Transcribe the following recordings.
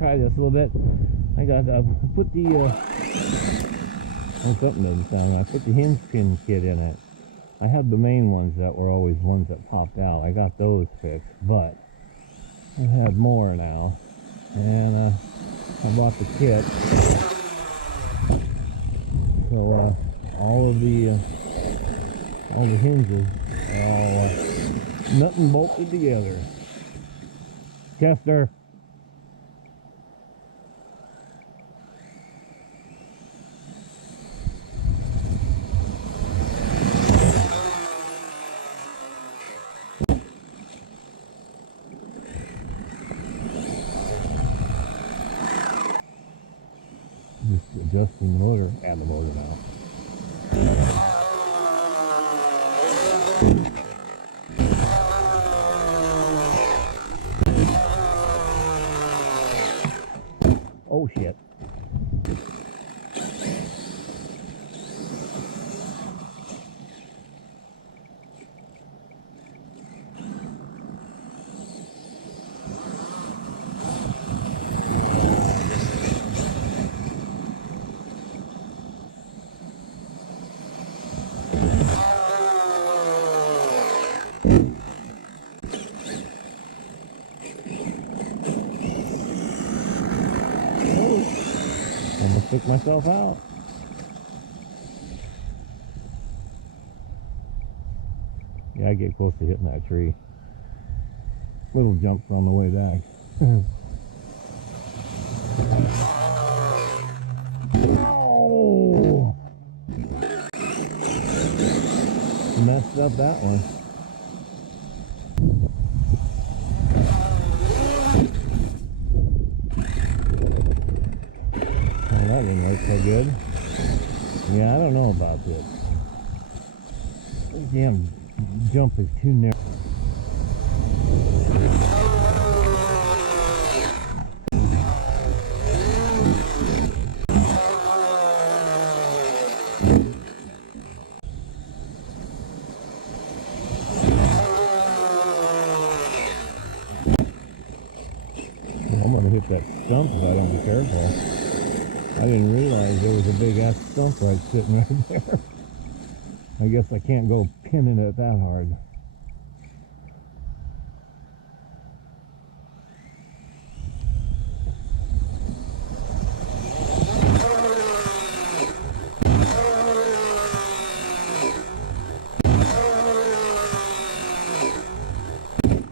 try this a little bit. I put the oh, something doesn't sound right. I put the hinge pin kit in it. I had the main ones that were always ones that popped out. I got those fixed, but I had more now, and I bought the kit. So all the hinges are all nut and bolted together. Chester. Just adjusting the motor, add the motor now. Oh shit. Took myself out. Yeah, I get close to hitting that tree. Little jumps on the way back. Oh! Messed up that one. That didn't work so good. Yeah, I don't know about this. This damn jump is too narrow. I'm gonna hit that stump if I don't be careful. I didn't realize there was a big ass stump right sitting right there. I guess I can't go pinning it that hard.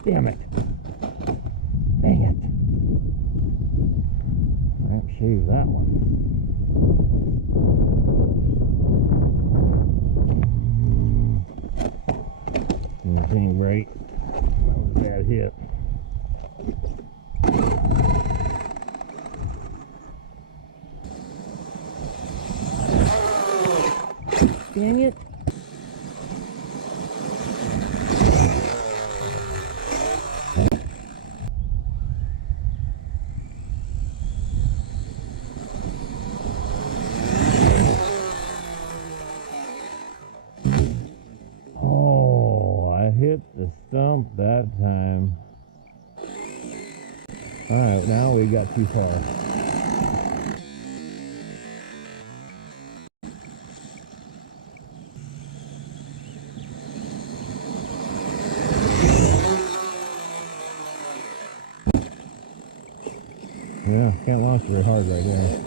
Damn it. Dang it. I have to shave that one. Anything right? That was a bad hit. Dang it. Hit the stump that time. Alright, now we got too far. Yeah, can't launch very hard right here.